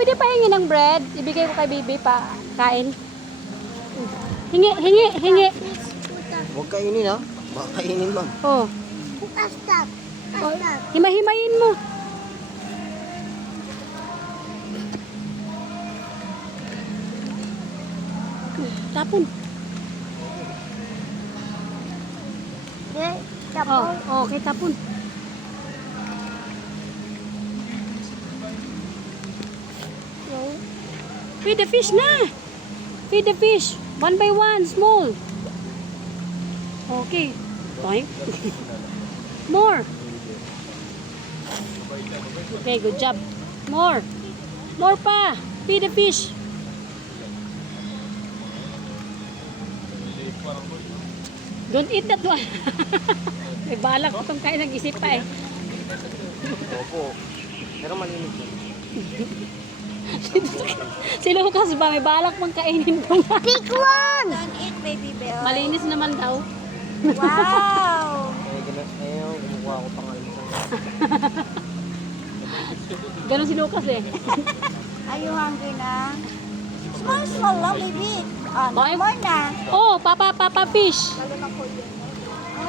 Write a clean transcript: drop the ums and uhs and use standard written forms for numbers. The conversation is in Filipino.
pwede pa hingi ng bread. Ibigay ko kay baby pa. Kain. Hingi, hingi, hingi. Huwag kainin ha. Baka kainin ma'am. Oh. Stop. Oh. Himahimayin mo. Tapon. Oh, okay, tapon. Feed the fish na. Feed the fish. One by one, small. Okay. Toink. More. Okay, good job. More. More pa. Feed the fish. Don't eat that one. May balak ko itong kain, nag-isip pa eh. Opo. Pero malinis yun. Si Lucas ba, may balak pang kainin ko. Pick one! Don't eat, baby bear. Malinis naman daw. Wow! Ayaw, kumukuha ko pang alisan. Ganon si Lucas eh. Are you hungry na? Small lang, baby. Bye. More na. Oh, papa fish. Lalo na po yun.